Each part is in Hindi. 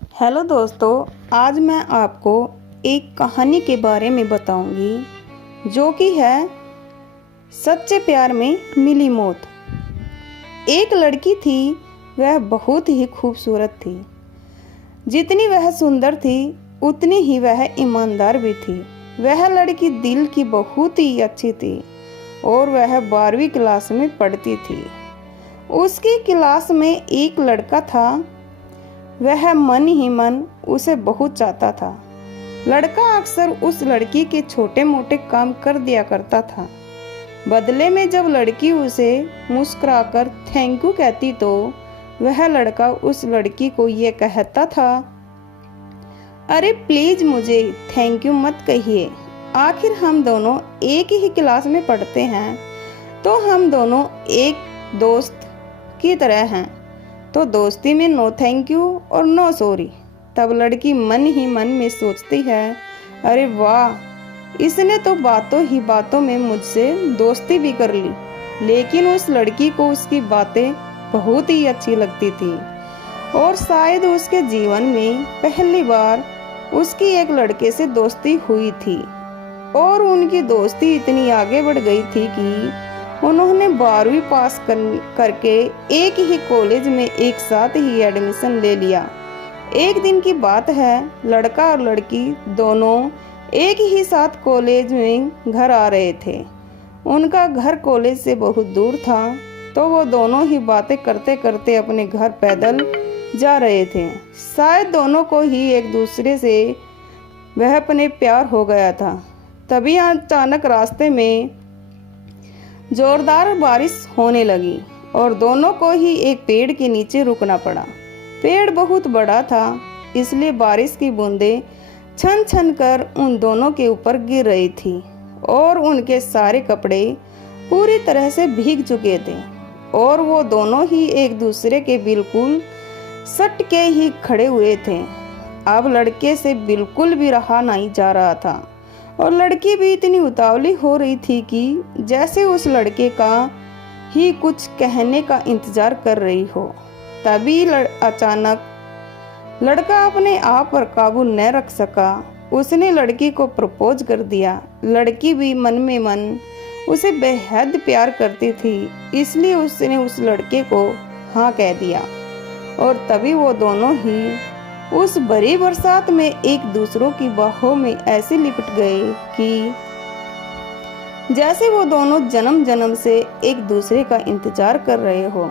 हेलो दोस्तों, आज मैं आपको एक कहानी के बारे में बताऊंगी जो कि है सच्चे प्यार में मिली मौत। एक लड़की थी, वह बहुत ही खूबसूरत थी। जितनी वह सुंदर थी उतनी ही वह ईमानदार भी थी। वह लड़की दिल की बहुत ही अच्छी थी और वह 12वीं क्लास में पढ़ती थी। उसकी क्लास में एक लड़का था, वह मन ही मन उसे बहुत चाहता था। लड़का अक्सर उस लड़की के छोटे मोटे काम कर दिया करता था। बदले में जब लड़की उसे मुस्कुराकर थैंक यू कहती तो वह लड़का उस लड़की को ये कहता था, अरे प्लीज मुझे थैंक यू मत कहिए, आखिर हम दोनों एक ही क्लास में पढ़ते हैं, तो हम दोनों एक दोस्त की तरह हैं, तो दोस्ती में नो थैंक यू और नो सॉरी। तब लड़की मन ही मन में सोचती है, अरे वाह, इसने तो बातों ही बातों में मुझसे दोस्ती भी कर ली। लेकिन उस लड़की को उसकी बातें बहुत ही अच्छी लगती थी और शायद उसके जीवन में पहली बार उसकी एक लड़के से दोस्ती हुई थी और उनकी दोस्ती इतनी आगे बढ़ गई थी कि उन्होंने 12वीं पास करके एक ही कॉलेज में एक साथ ही एडमिशन ले लिया। एक दिन की बात है, लड़का और लड़की दोनों एक ही साथ कॉलेज में घर आ रहे थे। उनका घर कॉलेज से बहुत दूर था, तो वो दोनों ही बातें करते करते अपने घर पैदल जा रहे थे। शायद दोनों को ही एक दूसरे से वह अपने प्यार हो गया था। तभी अचानक रास्ते में जोरदार बारिश होने लगी और दोनों को ही एक पेड़ के नीचे रुकना पड़ा। पेड़ बहुत बड़ा था, इसलिए बारिश की बूंदें छन छन कर उन दोनों के ऊपर गिर रही थी और उनके सारे कपड़े पूरी तरह से भीग चुके थे और वो दोनों ही एक दूसरे के बिल्कुल सट के ही खड़े हुए थे। अब लड़के से बिल्कुल भी रहा नहीं जा रहा था और लड़की भी इतनी उतावली हो रही थी कि जैसे उस लड़के का ही कुछ कहने का इंतजार कर रही हो। तभी अचानक लड़का अपने आप पर काबू न रख सका, उसने लड़की को प्रपोज कर दिया। लड़की भी मन में मन उसे बेहद प्यार करती थी, इसलिए उसने उस लड़के को हाँ कह दिया और तभी वो दोनों ही उस भरी बरसात में एक दूसरों की बाहों में ऐसे लिपट गए कि जैसे वो दोनों जन्म जन्म से एक दूसरे का इंतजार कर रहे हो।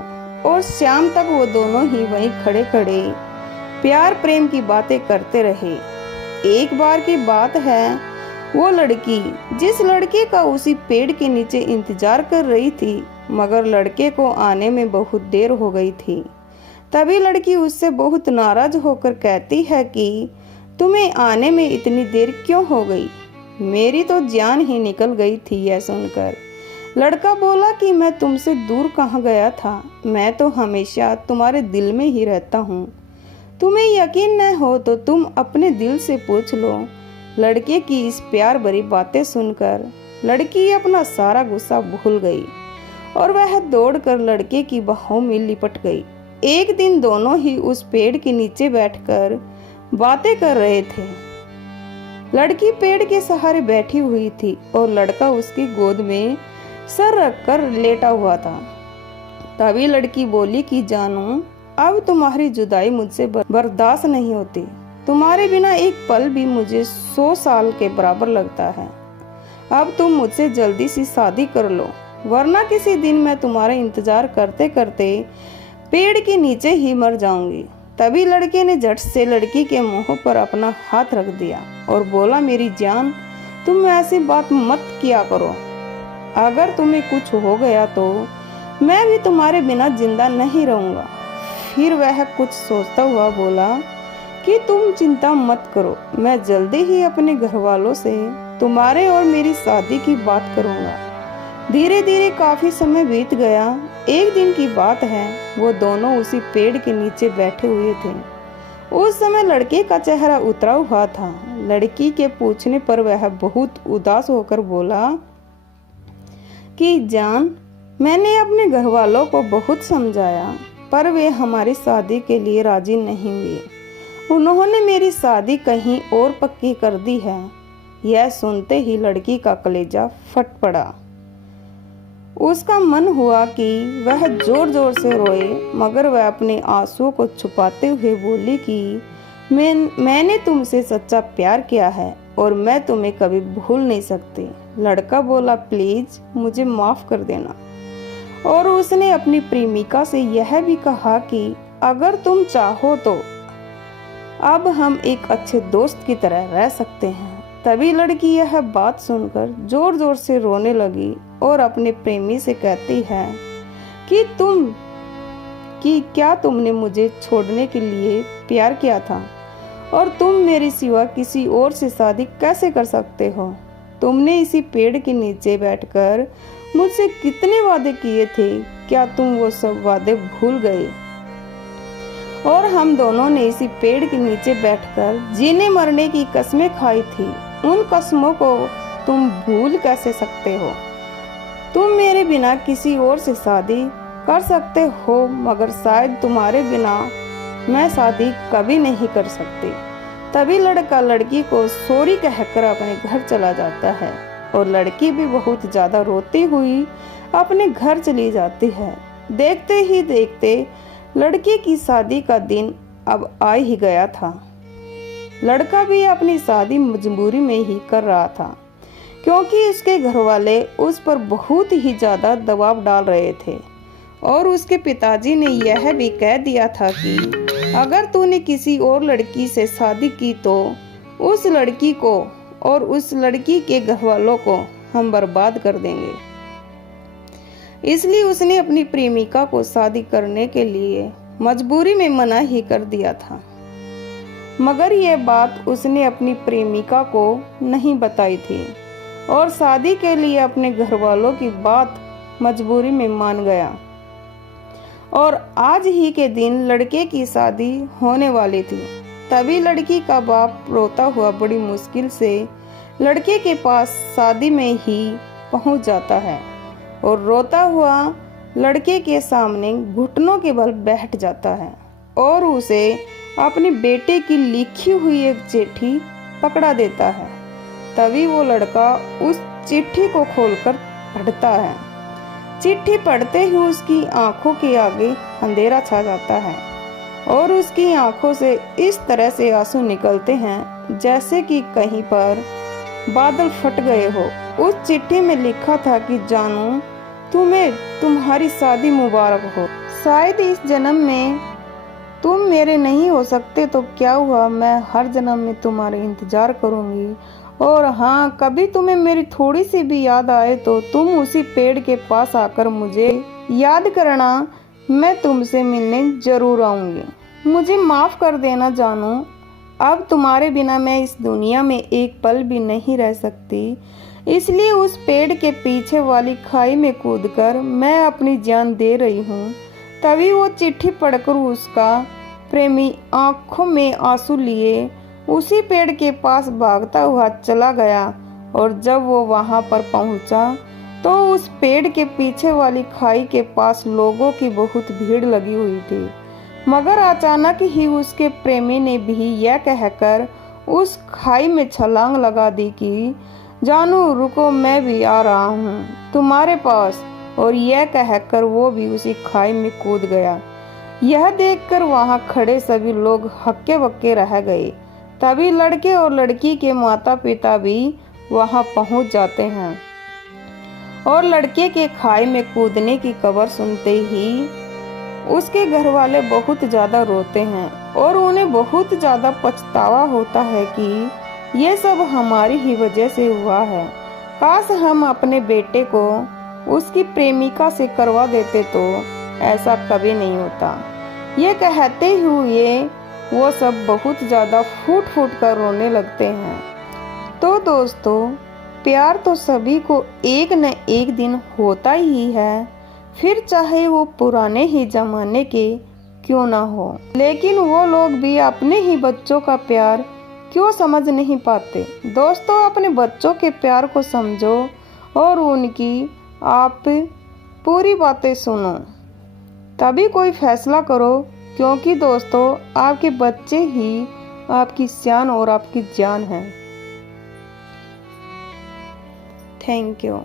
और शाम तक वो दोनों ही वहीं खड़े खड़े प्यार प्रेम की बातें करते रहे। एक बार की बात है, वो लड़की जिस लड़के का उसी पेड़ के नीचे इंतजार कर रही थी, मगर लड़के को आने में बहुत देर हो गई थी। तभी लड़की उससे बहुत नाराज होकर कहती है कि तुम्हें आने में इतनी देर क्यों हो गई, मेरी तो जान ही निकल गई थी। यह सुनकर लड़का बोला कि मैं तुमसे दूर कहाँ गया था, मैं तो हमेशा तुम्हारे दिल में ही रहता हूँ। तुम्हें यकीन न हो तो तुम अपने दिल से पूछ लो। लड़के की इस प्यार भरी बातें सुनकर लड़की अपना सारा गुस्सा भूल गई और वह दौड़कर लड़के की बाहों में लिपट गई। एक दिन दोनों ही उस पेड़ के नीचे बैठकर बातें कर रहे थे। लड़की पेड़ के सहारे बैठी हुई थी और लड़का उसकी गोद में सर रखकर लेटा हुआ था। तभी लड़की बोली कि जानू, अब तुम्हारी जुदाई मुझसे बर्दाश्त नहीं होती। तुम्हारे बिना एक पल भी मुझे 100 साल के बराबर लगता है। अब तुम मुझसे जल्दी सी शादी कर लो, वरना किसी दिन मैं तुम्हारा इंतजार करते करते पेड़ के नीचे ही मर जाऊंगी। तभी लड़के ने झट से लड़की के मुंह पर अपना हाथ रख दिया और बोला, मेरी जान, तुम ऐसी बात मत किया करो। अगर तुम्हें कुछ हो गया तो मैं भी तुम्हारे बिना जिंदा नहीं रहूंगा। फिर वह कुछ सोचता हुआ बोला कि तुम चिंता मत करो, मैं जल्दी ही अपने घर वालों से तुम्हारे और मेरी शादी की बात करूंगा। धीरे धीरे काफी समय बीत गया। एक दिन की बात है, वो दोनों उसी पेड़ के नीचे बैठे हुए थे। उस समय लड़के का चेहरा उतरा हुआ था। लड़की के पूछने पर वह बहुत उदास होकर बोला कि जान, मैंने अपने घर वालों को बहुत समझाया, पर वे हमारी शादी के लिए राजी नहीं हुए उन्होंने मेरी शादी कहीं और पक्की कर दी है। यह सुनते ही लड़की का कलेजा फट पड़ा। उसका मन हुआ कि वह जोर जोर से रोए, मगर वह अपने आंसुओं को छुपाते हुए बोली कि मैंने तुमसे सच्चा प्यार किया है और मैं तुम्हें कभी भूल नहीं सकती। लड़का बोला, प्लीज मुझे माफ कर देना। और उसने अपनी प्रेमिका से यह भी कहा कि अगर तुम चाहो तो अब हम एक अच्छे दोस्त की तरह रह सकते हैं। तभी लड़की यह बात सुनकर जोर जोर से रोने लगी और अपने प्रेमी से कहती है कि क्या तुमने मुझे छोड़ने के लिए प्यार किया था और तुम मेरे सिवा किसी और से शादी कैसे कर सकते हो? तुमने इसी पेड़ के नीचे बैठकर मुझसे कितने वादे किए थे, क्या तुम वो सब वादे भूल गए? और हम दोनों ने इसी पेड़ के नीचे बैठकर जीने मरने की कस्में खाई थी। उन कस्मों को तुम भूल कैसे सकते हो? तुम मेरे बिना किसी और से शादी कर सकते हो, मगर शायद तुम्हारे बिना मैं शादी कभी नहीं कर सकती। तभी लड़का लड़की को सॉरी कहकर अपने घर चला जाता है और लड़की भी बहुत ज्यादा रोती हुई अपने घर चली जाती है। देखते ही देखते लड़की की शादी का दिन अब आ ही गया था। लड़का भी अपनी शादी मजबूरी में ही कर रहा था, क्योंकि उसके घर वाले उस पर बहुत ही ज्यादा दबाव डाल रहे थे और उसके पिताजी ने यह भी कह दिया था कि अगर तूने किसी और लड़की से शादी की तो उस लड़की को और उस लड़की के घर वालों को हम बर्बाद कर देंगे। इसलिए उसने अपनी प्रेमिका को शादी करने के लिए मजबूरी में मना ही कर दिया था। मगर यह बात उसने अपनी प्रेमिका को नहीं बताई थी और शादी के लिए अपने घर वालों की बात मजबूरी में मान गया। और आज ही के दिन लड़के की शादी होने वाली थी। तभी लड़की का बाप रोता हुआ बड़ी मुश्किल से लड़के के पास शादी में ही पहुंच जाता है और रोता हुआ लड़के के सामने घुटनों के बल बैठ जाता है और उसे अपने बेटे की लिखी हुई एक चिट्ठी पकड़ा देता है। तभी वो लड़का उस चिट्ठी को खोलकर पढ़ता है। चिट्ठी पढ़ते ही उसकी आंखों के आगे अंधेरा छा जाता है और उसकी आंखों से इस तरह से आंसू निकलते हैं जैसे कि कहीं पर बादल फट गए हो। उस चिट्ठी में लिखा था कि जानू, तुम्हें तुम्हारी शादी मुबारक हो। शायद इस जन्म में तुम मेरे नहीं हो सकते तो क्या हुआ, मैं हर जन्म में तुम्हारे इंतजार करूंगी। और हाँ, कभी तुम्हें मेरी थोड़ी सी भी याद आए तो तुम उसी पेड़ के पास आकर मुझे याद करना, मैं तुमसे मिलने जरूर आऊंगी। मुझे माफ कर देना जानू, अब तुम्हारे बिना मैं इस दुनिया में एक पल भी नहीं रह सकती। इसलिए उस पेड़ के पीछे वाली खाई में कूदकर मैं अपनी जान दे रही हूँ। तभी वो चिट्ठी पढ़कर उसका प्रेमी आंखों में आंसू लिए उसी पेड़ के पास भागता हुआ चला गया। और जब वो वहां पर पहुंचा तो उस पेड़ के पीछे वाली खाई के पास लोगों की बहुत भीड़ लगी हुई थी। मगर अचानक ही उसके प्रेमी ने भी यह कहकर उस खाई में छलांग लगा दी कि जानू रुको, मैं भी आ रहा हूँ तुम्हारे पास। और यह कहकर वो भी उसी खाई में कूद गया। यह देखकर वहां खड़े सभी लोग हक्के बक्के रह गए। तभी लड़के और लड़की के माता पिता भी वहां पहुंच जाते हैं और लड़के के खाई में कूदने की खबर सुनते ही उसके घर वाले बहुत ज्यादा रोते हैं और उन्हें बहुत ज्यादा पछतावा होता है कि ये सब हमारी ही वजह से हुआ है। काश हम अपने बेटे को उसकी प्रेमिका से करवा देते तो ऐसा कभी नहीं होता। ये कहते हुए वो सब बहुत ज़्यादा फूट फूट कर रोने लगते हैं। तो दोस्तों, प्यार तो सभी को एक न एक दिन होता ही है, फिर चाहे वो पुराने ही जमाने के क्यों ना हो। लेकिन वो लोग भी अपने ही बच्चों का प्यार क्यों समझ नहीं पाते। दोस्तों, अपने बच्चों के प्यार को समझो और उनकी आप पूरी बातें सुनो, तभी कोई फैसला करो, क्योंकि दोस्तों आपके बच्चे ही आपकी शान और आपकी जान है। Thank you.